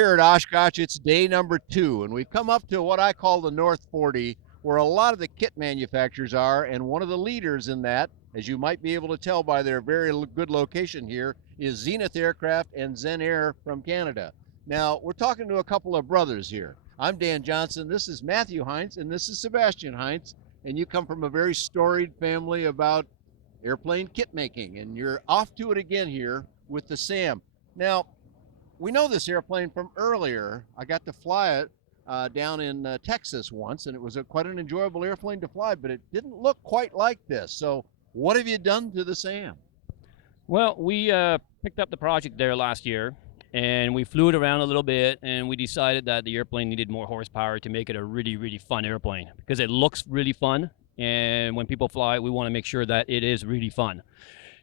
here at Oshkosh. It's day number 2, and we've come up to what I call the North 40, where a lot of the kit manufacturers are, and one of the leaders in that, as you might be able to tell by their very good location here, is Zenith Aircraft and Zen Air from Canada. Now, we're talking to a couple of brothers here. I'm Dan Johnson, this is Matthew Heinz, and this is Sebastian Heinz, and you come from a very storied family about airplane kit making, and you're off to it again here with the SAM. Now, we know this airplane from earlier. I got to fly it down in Texas once, and it was quite an enjoyable airplane to fly, but it didn't look quite like this. So what have you done to the SAM? Well, we picked up the project there last year, and we flew it around a little bit, and we decided that the airplane needed more horsepower to make it a really, really fun airplane, because it looks really fun, and when people fly, we want to make sure that it is really fun.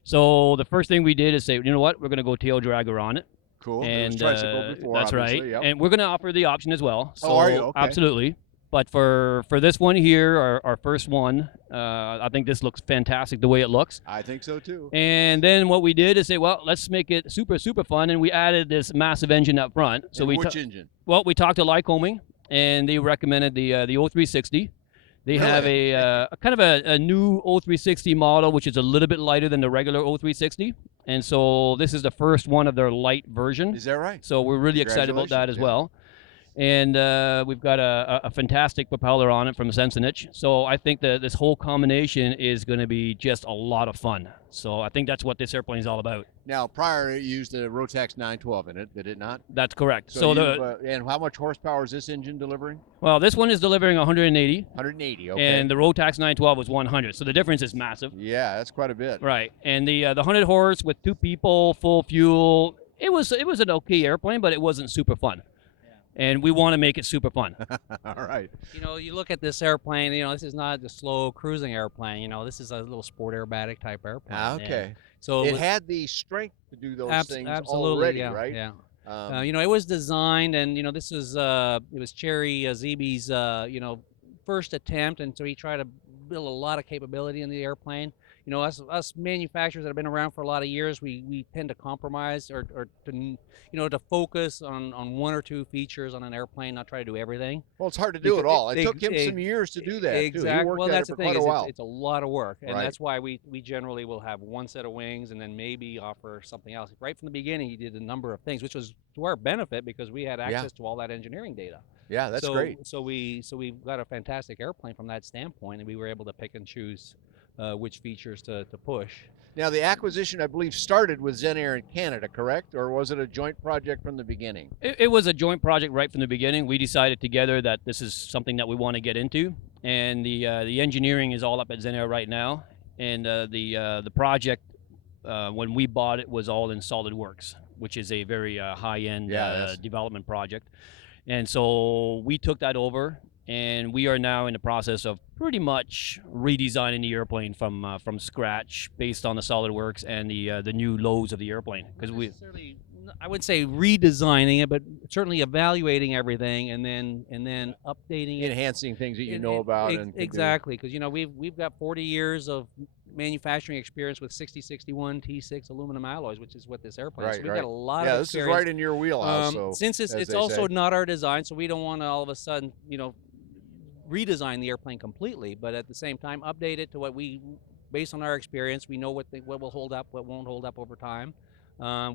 So the first thing we did is say, you know what, we're going to go tail dragger on it. Cool. And tricycle before, that's right. Yep. And we're going to offer the option as well. So are you? Okay. Absolutely. But for this one here, our first one, I think this looks fantastic the way it looks. I think so too. And then what we did is say, well, let's make it super, super fun. And we added this massive engine up front. So which engine? Well, we talked to Lycoming, and they recommended the 0360. They have a kind of a new 0360 model, which is a little bit lighter than the regular 0360. And so this is the first one of their light version. Is that right? So we're really excited about that as well. And we've got a fantastic propeller on it from Sensenich. So I think that this whole combination is going to be just a lot of fun. So I think that's what this airplane is all about. Now, prior it used a Rotax 912 in it, did it not? That's correct. So and how much horsepower is this engine delivering? Well, this one is delivering 180. 180, okay. And the Rotax 912 was 100. So the difference is massive. Yeah, that's quite a bit. Right. And the 100 horse with 2 people, full fuel, it was an okay airplane, but it wasn't super fun. And we want to make it super fun. All right. You know, you look at this airplane, you know, this is not a slow cruising airplane. You know, this is a little sport aerobatic type airplane. Okay. And so it had the strength to do those things absolutely, already, yeah, right? Yeah. You know, it was designed, and you know, this is it was Cherry Zeeby's you know, first attempt, and so he tried to build a lot of capability in the airplane. You know, us manufacturers that have been around for a lot of years, we tend to compromise or to, you know, to focus on 1 or 2 features on an airplane, not try to do everything. Well, it's hard to do it all. It took him some years to do that. Exactly. Too. Well, that's the thing. It's a lot of work, and right. that's why we generally will have one set of wings and then maybe offer something else. Right from the beginning, he did a number of things, which was to our benefit because we had access to all that engineering data. Yeah, that's great. So we got a fantastic airplane from that standpoint, and we were able to pick and choose which features to push. Now, the acquisition, I believe, started with Zen Air in Canada, correct? Or was it a joint project from the beginning? It was a joint project right from the beginning. We decided together that this is something that we want to get into, and the engineering is all up at Zen Air right now. And the project, when we bought it, was all in SolidWorks, which is a very high-end development project. And so we took that over, and we are now in the process of pretty much redesigning the airplane from scratch based on the SolidWorks and the new lows of the airplane. Because I wouldn't say redesigning it, but certainly evaluating everything and then updating it, enhancing things that you know about. Exactly, because you know we've got 40 years of manufacturing experience with 6061 T6 aluminum alloys, which is what this airplane is. So we've got a lot of experience. Yeah, this is right in your wheelhouse. Since it's also not our design, so we don't want to all of a sudden, you know, redesign the airplane completely, but at the same time update it to what we, based on our experience, we know what will hold up, what won't hold up over time,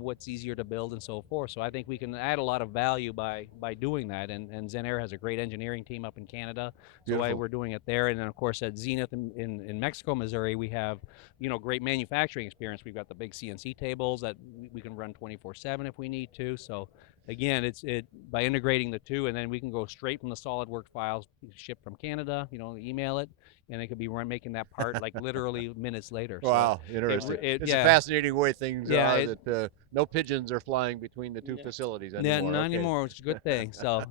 what's easier to build and so forth. So I think we can add a lot of value by doing that, and Zen Air has a great engineering team up in Canada. So why we're doing it there. And then of course at Zenith in Mexico, Missouri, we have, you know, great manufacturing experience. We've got the big CNC tables that we can run 24/7 if we need to. So again, it's by integrating the two, and then we can go straight from the SolidWorks files shipped from Canada, you know, email it, and it could be making that part like literally minutes later. Wow, so interesting. It's a fascinating way things are that no pigeons are flying between the two facilities anymore. Yeah, not anymore, which is a good thing. So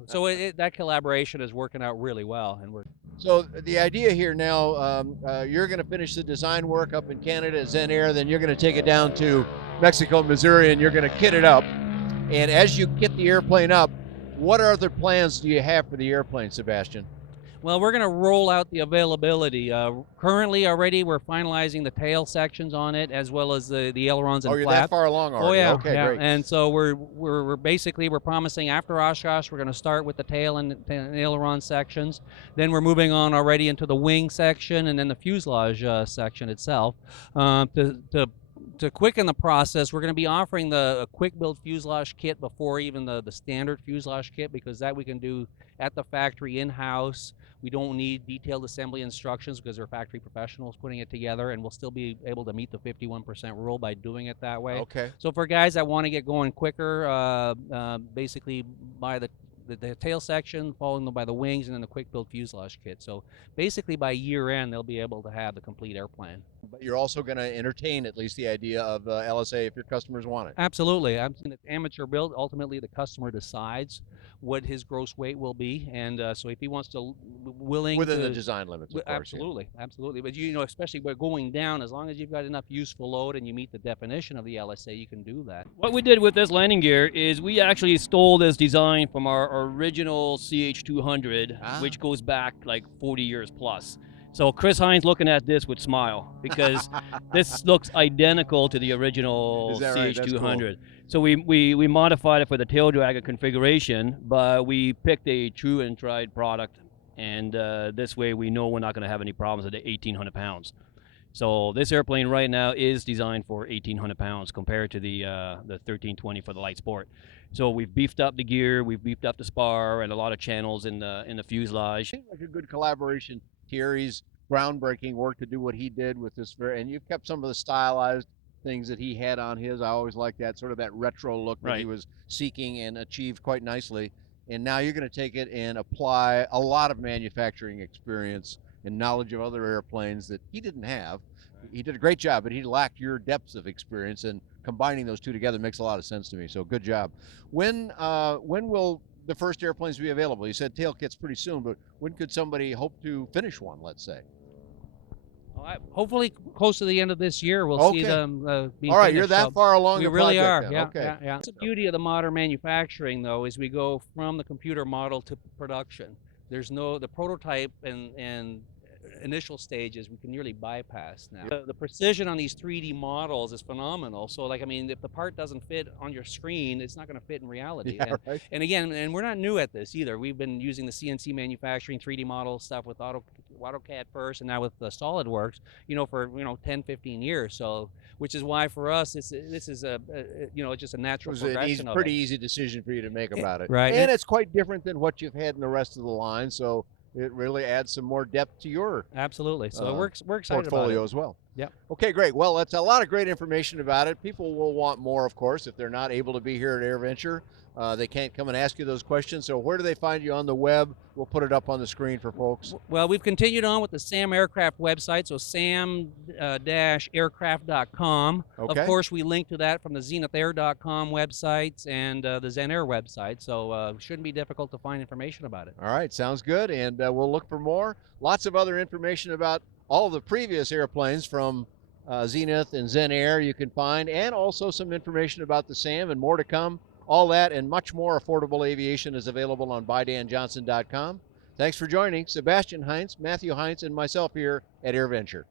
that collaboration is working out really well. And So the idea here now, you're going to finish the design work up in Canada at Zen Air, then you're going to take it down to Mexico, Missouri, and you're going to kit it up. And as you kit the airplane up, what other plans do you have for the airplane, Sebastian? Well, we're going to roll out the availability. Currently, already, we're finalizing the tail sections on it, as well as the ailerons and Oh, you're flaps. that far along already. Oh yeah, Okay, yeah. great. And so we're basically promising after Oshkosh we're going to start with the tail and aileron sections. Then we're moving on already into the wing section and then the fuselage section itself. To quicken the process, we're going to be offering the quick build fuselage kit before even the standard fuselage kit, because that we can do at the factory in-house. We don't need detailed assembly instructions because they're factory professionals putting it together, and we'll still be able to meet the 51% rule by doing it that way. Okay. So for guys that want to get going quicker, basically by the tail section, following by the wings, and then the quick build fuselage kit. So basically by year end, they'll be able to have the complete airplane. But you're also going to entertain at least the idea of LSA if your customers want it. Absolutely. It's amateur build. Ultimately, the customer decides what his gross weight will be, and so if he wants to, Within the design limits, of course. Absolutely, absolutely. But you know, especially by going down, as long as you've got enough useful load and you meet the definition of the LSA, you can do that. What we did with this landing gear is we actually stole this design from our original CH200, which goes back like 40 years plus. So Chris Hines looking at this would smile because this looks identical to the original CH200. Cool. So we modified it for the tail dragger configuration, but we picked a true and tried product, and this way we know we're not going to have any problems at the 1,800 pounds. So this airplane right now is designed for 1,800 pounds compared to the 1320 for the Light Sport. So we've beefed up the gear, we've beefed up the spar, and a lot of channels in the fuselage. Seems like a good collaboration here. He's groundbreaking work to do what he did with this, and you've kept some of the stylized things that he had on his. I always like that sort of that retro look that he was seeking and achieved quite nicely. And now you're going to take it and apply a lot of manufacturing experience and knowledge of other airplanes that he didn't have. He did a great job, but he lacked your depths of experience, and combining those two together makes a lot of sense to me. So good job. When will the first airplanes be available? You said tail kits pretty soon, but when could somebody hope to finish one, let's say? Hopefully close to the end of this year, we'll see them being All right, finished. you're that far along we the really project are. then. Yeah, Okay. yeah. That's the beauty of the modern manufacturing, though, is we go from the computer model to production. There's the prototype and initial stages we can nearly bypass now. The precision on these 3D models is phenomenal. So, like, I mean, if the part doesn't fit on your screen, it's not going to fit in reality. Yeah, right. And again, we're not new at this either. We've been using the CNC manufacturing 3D model stuff with AutoCAD first, and now with SolidWorks, you know, for 10, 15 years. So, which is why for us, this is just a natural progression. It's a pretty easy decision for you to make about it, right? And it's quite different than what you've had in the rest of the line. So it really adds some more depth to your absolutely. So we're excited portfolio about it as well. Yeah. Okay, great. Well, that's a lot of great information about it. People will want more, of course, if they're not able to be here at AirVenture. They can't come and ask you those questions. So where do they find you on the web? We'll put it up on the screen for folks. Well, we've continued on with the SAM Aircraft website, so sam-aircraft.com. Okay. Of course, we link to that from the zenithair.com websites and the Zen Air website, so it shouldn't be difficult to find information about it. All right, sounds good, and we'll look for more. Lots of other information about all of the previous airplanes from Zenith and Zen Air you can find, and also some information about the SAM and more to come. All that and much more affordable aviation is available on buydanjohnson.com. Thanks for joining Sebastian Heinz, Matthew Heinz, and myself here at AirVenture.